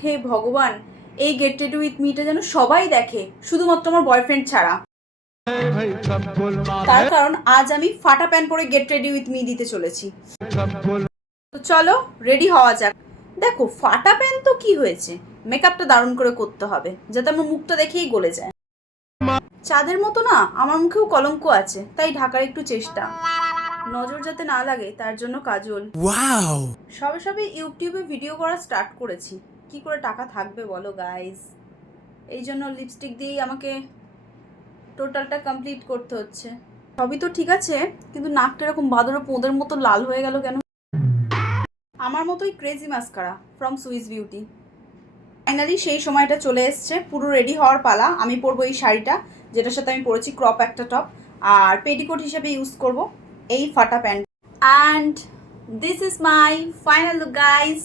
হে ভগবান, এই get ready with মিটা যেন সবাই দেখে, শুধুমাত্র আমার বয়ফ্রেন্ড ছাড়া। তার কারণ আজ আমি ফাটা প্যান্ট পরে গেট রেডি উইথ মি দিতে চলেছি। তো চলো রেডি হওয়া যাক। দেখো ফাটা প্যান্ট তো কি হয়েছে, মেকআপটা দারুণ করে করতে হবে যাতে আমার মুখটা দেখেই গলে যায়। চাঁদের মতো না আমার মুখেও কলঙ্ক আছে, তাই ঢাকার একটু চেষ্টা, নজর যাতে না লাগে তার জন্য কাজল। ওয়াও, সবে সবে ইউটিউবে ভিডিও করা স্টার্ট করেছি, কি করে টাকা থাকবে বলো গাইস। এই জন্য লিপস্টিক দিয়েই আমাকে টোটালটা কমপ্লিট করতে হচ্ছে। সবই তো ঠিক আছে, কিন্তু নাকটা এরকম বাঁদরের পোঁদের মতো লাল হয়ে গেল কেন? আমার মতোই crazy mascara from Swiss beauty. Finally সেই সময়টা চলে এসছে, পুরো রেডি হওয়ার পালা। আমি পরবো এই শাড়িটা, যেটার সাথে আমি পরেছি ক্রপ একটা টপ, আর পেটিকোট হিসেবে ইউজ করব এই ফাটা pant. And this is my final look guys.